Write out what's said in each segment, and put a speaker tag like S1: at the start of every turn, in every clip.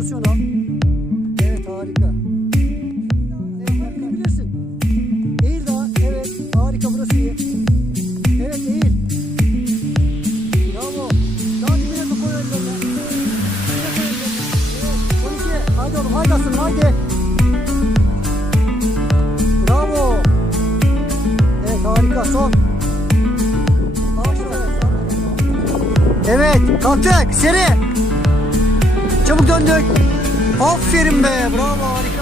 S1: pozisyon. Evet harika. Evet harika bilirsin. Eğil daha. Evet harika burası iyi. Evet eğil. Bravo. Daha dibine koy ellerini. Evet. Son iki. Haydi oğlum haydi aslanım haydi. Bravo. Evet harika son. Evet kalktık seri. Çabuk döndük. Aferin be bravo harika.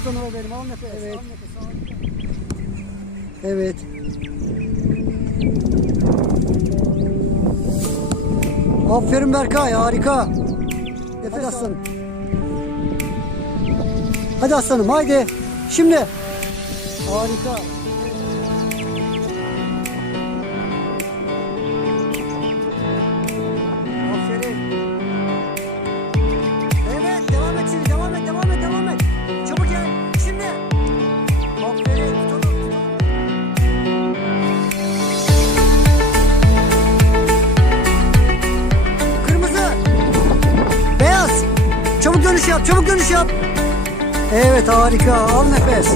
S1: Aslanıma benim. Al nefes. Evet. Al nefes. harika. Evet. Aferin Berkay harika. Nefes aslanım. Hadi aslanım haydi. Şimdi. Harika. Dönüş yap çabuk dönüş yap. Evet harika al nefes.